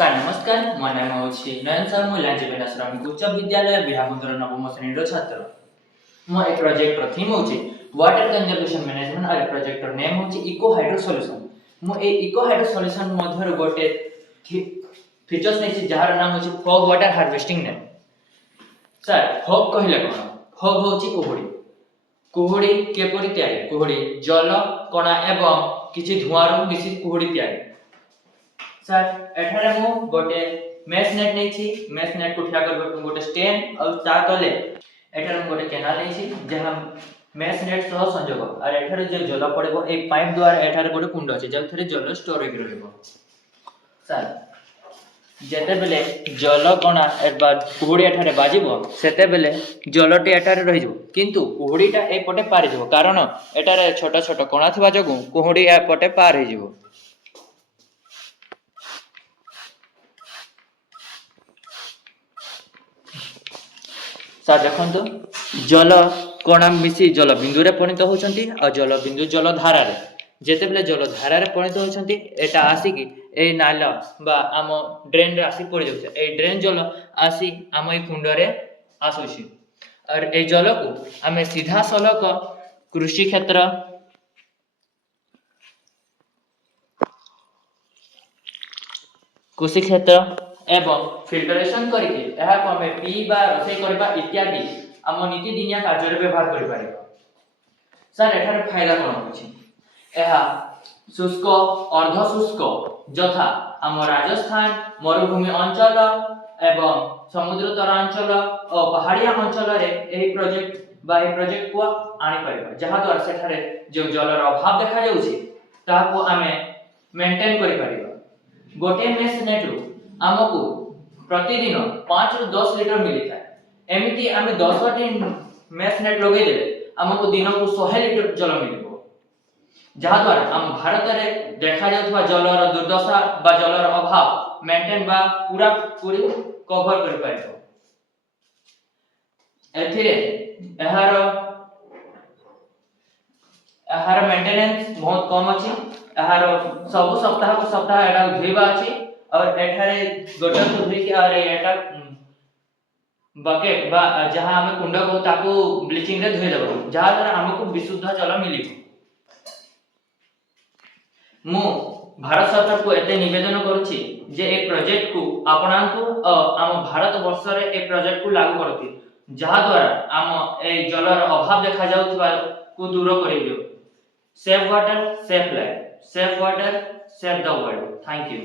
Sir ନମସ୍କାର, ମୋ ନାମ ହେଉଛି ନୟନ ସାର୍। ମୁଁ ଲାଞ୍ଜିବେଲା ଶ୍ରମିକ ଉଚ୍ଚ ବିଦ୍ୟାଳୟ ବିହାମୁଦ୍ର ନବମ ଶ୍ରେଣୀର ଛାତ୍ର। ମୋ ଏ ପ୍ରୋଜେକ୍ଟର ଥିମ୍ ହେଉଛି ୱାଟର କନଜର୍ଭେସନ ମ୍ୟାନେଜମେଣ୍ଟ ଆଉ ଏ ପ୍ରୋଜେକ୍ଟର ନେମ୍ ହେଉଛି ଇକୋ ହାଇଡ୍ରୋ ସଲ୍ୟୁସନ୍। ମୁଁ ଏ ଇକୋ ହାଇଡ୍ରୋ ସଲ୍ୟୁସନ୍ ମଧ୍ୟରୁ ଗୋଟେ ଫିଚର୍ସ ନେଇଛି ଯାହାର ନାମ ହେଉଛି fog water harvesting name. Sir fog କହିଲେ କ'ଣ? ଫଗ୍ ହେଉଛି କୁହୁଡ଼ି। କୁହୁଡ଼ି କିପରି ତିଆରି? କୁହୁଡ଼ି ଜଳ କଣା ଏବଂ କିଛି ଧୂଆଁରୁ ମିଶି କୁହୁଡ଼ି ତିଆରି। ସାର୍ ଏଠାରେ ମୁଁ ଗୋଟେ ମେସ୍ ନେଟ୍ ନେଇଛି। ମେସ୍ ନେଟ୍କୁ ଠିଆ କରିବାକୁ ଗୋଟେ ଷ୍ଟାଣ୍ଡ ଆଉ ତା ତଳେ ଏଠାରେ ମୁଁ ଗୋଟେ କେନାଲ ନେଇଛି ଯାହା ମେସ୍ ନେଟ୍ ସହ ସଂଯୋଗ। ଆଉ ଏଠାରେ ଯେଉଁ ଜଳ ପଡ଼ିବ ଏଇ ପାଇପ୍ ଦ୍ୱାରା ଏଠାରେ ଗୋଟେ କୁଣ୍ଡ ଅଛି ଯେଉଁଥିରେ ଜଳ ଷ୍ଟୋର ହେଇକି ରହିବ। ସାର୍ ଯେତେବେଳେ ଜଳ କଣା ବା କୁହୁଡ଼ି ଏଠାରେ ବାଜିବ ସେତେବେଳେ ଜଳଟି ଏଠାରେ ରହିଯିବ, କିନ୍ତୁ କୁହୁଡ଼ିଟା ଏପଟେ ପାର ହେଇଯିବ କାରଣ ଏଠାରେ ଛୋଟ ଛୋଟ କଣା ଥିବା ଯୋଗୁଁ କୁହୁଡ଼ି ଏପଟେ ପାର ହେଇଯିବ। ସାର୍ ଦେଖନ୍ତୁ, ଜଳ କଣା ମିଶି ଜଳ ବିନ୍ଦୁରେ ପରିଣତ ହେଉଛନ୍ତି ଆଉ ଜଳ ବିନ୍ଦୁ ଜଳ ଧାରାରେ। ଯେତେବେଳେ ଜଳ ଧାରାରେ ପରିଣତ ହେଉଛନ୍ତି ଏଇଟା ଆସିକି ଏଇ ନାଳ ବା ଆମ ଡ୍ରେନ୍ରେ ଆସି ପଡ଼ିଯାଉଛି। ଏଇ ଡ୍ରେନ୍ ଜଳ ଆସି ଆମ ଏଇ କୁଣ୍ଡରେ ଆସୁଛି। আর এই জলକୁ ଆମେ ସିଧାସଳଖ କୃଷି କ୍ଷେତ୍ର, ଏବଂ ଫିଲ୍ଟରେସନ କରିକି ଏହାକୁ ଆମେ ପିଇବା, ରୋଷେଇ କରିବା ଇତ୍ୟାଦି ଆମ ନୀତିଦିନିଆ କାର୍ଯ୍ୟରେ ବ୍ୟବହାର କରିପାରିବା। ସାର୍ ଏଠାରେ ଫାଇଦା କ'ଣ ହେଉଛି? ଏହା ଶୁଷ୍କ, ଅର୍ଦ୍ଧ ଶୁଷ୍କ ଯଥା ଆମ ରାଜସ୍ଥାନ ମରୁଭୂମି ଅଞ୍ଚଳ ଏବଂ ସମୁଦ୍ର ତରାଞ୍ଚଳ ଓ ପାହାଡ଼ିଆ ଅଞ୍ଚଳରେ ଏହି ପ୍ରୋଜେକ୍ଟକୁ ଆଣିପାରିବା, ଯାହାଦ୍ୱାରା ସେଠାରେ ଯେଉଁ ଜଳର ଅଭାବ ଦେଖାଯାଉଛି ତାହାକୁ ଆମେ ମେଣ୍ଟେନ୍ କରିପାରିବା। ଗୋଟିଏ ମେସ୍ ନେଟ୍ରୁ ଆମକୁ ପ୍ରତିଦିନ 5ରୁ 10 ଲିଟର ମିଳିଥାଏ। ଏମିତି ଆମେ 10ଟି ମେସ୍ ନେଟ୍ ଲଗାଇଦେଲେ ଆମକୁ ଦିନକୁ 100 ଲିଟର ଜଳ ମିଳିବ, ଯାହାଦ୍ୱାରା ଆମ ଭାରତରେ ଦେଖାଯାଉଥିବା ଜଳର ଦୁର୍ଦ୍ଦଶା ବା ଜଳର ଅଭାବ ମେଣ୍ଟେନ୍ ବା ପୁରାପୁରି କଭର କରିପାରିବ। ଏଥିରେ ଏହାର ମେଣ୍ଟେନାନ୍ସ ବହୁତ କମ୍ ଅଛି। ଏହାର ସବୁ ସପ୍ତାହକୁ ସପ୍ତାହ ଏଟାକୁ ଧୋଇବା ଅଛି ଆଉ ଏଠାରେ ଗୋଟେକୁ ଧୋଇକି ଆଉ ଏଟା ବକେଟ୍ ବା ଯାହା ଆମେ କୁଣ୍ଡ କହୁ ତାକୁ ବ୍ଲିଚିଂରେ ଧୋଇଦେବା, ଯାହାଦ୍ୱାରା ଆମକୁ ବିଶୁଦ୍ଧ ଜଳ ମିଳିବ। ମୁଁ ଭାରତ ସରକାରକୁ ଏତେ ନିବେଦନ କରୁଛି ଯେ ଏ ପ୍ରୋଜେକ୍ଟକୁ ଆପଣାନ୍ତୁ ଓ ଆମ ଭାରତ ବର୍ଷରେ ଏ ପ୍ରୋଜେକ୍ଟକୁ ଲାଗୁ କରନ୍ତି, ଯାହାଦ୍ୱାରା ଆମ এই ଜଳର ଅଭାବ ଦେଖାଯାଉଥିବାକୁ ଦୂର କରିଦିଅ। Save water, save life. Save water, save the world. Thank you.